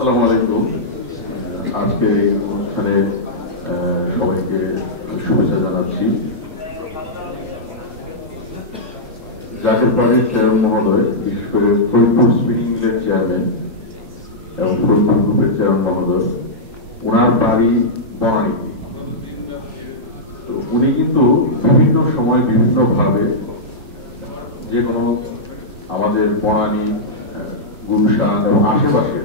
আসসালামু আলাইকুম। আজকে এই অনুষ্ঠানে সবাইকে শুভেচ্ছা জানাচ্ছি। জাকের পার্টির চেয়ারম্যান মহোদয়, বিশেষ করে ফরিদপুর স্পিনিং মিলের চেয়ারম্যান এবং ফরিদপুর গ্রুপের চেয়ারম্যান মহোদয়, ওনার বাড়ি বনানীতে। তো উনি কিন্তু বিভিন্ন সময় বিভিন্ন ভাবে যে কোনো আমাদের বনানী, গুলশান এবং আশেপাশে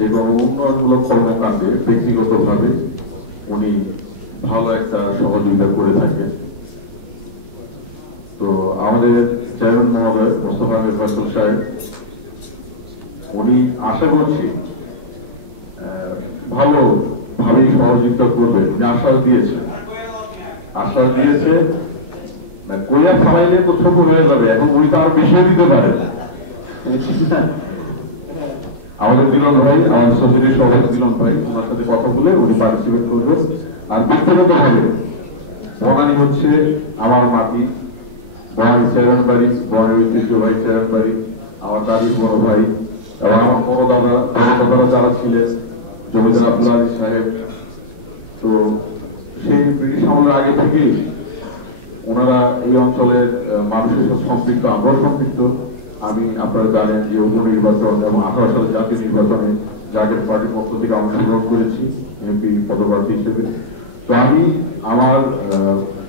যে কোনো উন্নয়নমূলক কর্মকাণ্ডে ব্যক্তিগতভাবে উনি ভালো একটা সহযোগিতা করে থাকেন। তো আমাদের চেয়ারম্যান মহোদয় মোস্তফা আহমেদ ফয়সাল সাহেব, উনি আশা করছি ভালোভাবেই সহযোগিতা করবেন। উনি আশ্বাস দিয়েছে কইয়া খাওয়াইলে তো ছোট হয়ে যাবে, এখন উনি তো আরো বেশি দিতে পারেন। আমাদের দিলন ভাই, আমাদের সোসাইটির সভাপতি দিলন ভাই, ওনার সাথে কথা বলে উনি পার্টিসিপেট করবেন। আর ব্যক্তিগত ভাবে বনানী হচ্ছে আমার মাটি, বনানী চেয়ারম্যান বাড়ি, বনানী ঐতিহ্যবাহী চেয়ারম্যান বাড়ি, আমার দাদির বড় ভাই এবং আমার বড় দাদারা যারা ছিলেন, জমিদার আব্দুল আজিজ সাহেব। তো সেই ব্রিটিশ আমলের আগে থেকেই ওনারা এই অঞ্চলের মানুষের সাথে সম্পৃক্ত, আমরাও সম্পৃক্ত। আপনারা জানেন যে উপনির্বাচন এবং 18 সালে জাতীয় নির্বাচনে জাকের পার্টির পক্ষ থেকে অংশগ্রহণ করেছি এমপি পদপ্রার্থী হিসেবে। তো আমি আমার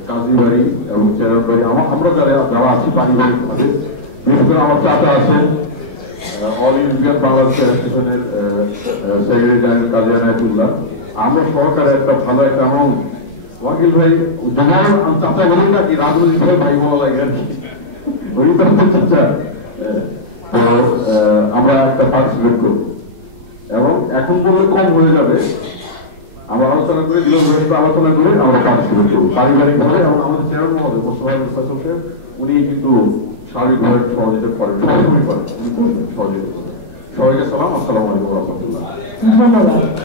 কাজী বাড়ি এবং চেয়ারম্যান বাড়ি, আমরা যারা আছি পারিবারিক ভাবে, বিশেষ করে আমার চাচা আছেন অল ইন্ডিয়ান বাংলাদেশ অ্যাসোসিয়েশনের সেক্রেটারি জেনারেল কাজী আনায়াতুল্লাহ। আমরা সহকারে একটা ভালো একটা অ্যামাউন্ট, ওয়াকিল ভাই যেমন চাচা বলুন না কি, রাজনৈতিক ভাবে ভাই বলা লাগে আর কি, ওই চাচা। তো আমরা একটা পার্টিসিপেট করব এবং এখন বললে কম হয়ে যাবে, আমরা আলোচনা করে আলোচনা করে আমরা পার্টিসিপেট করবো পারিবারিক ভাবে। এবং আমাদের চেয়ারম্যান মহোদয় মোস্তফা আহমেদ ফয়সাল সাহেব, উনি কিন্তু স্বাভাবিকভাবে সহযোগিতা করেন, সবসময় করেন, উনি সহযোগিতা করেন। সবাইকে সালাম, আসসালামু আলাইকুম রহমতুল্লাহ। ধন্যবাদ।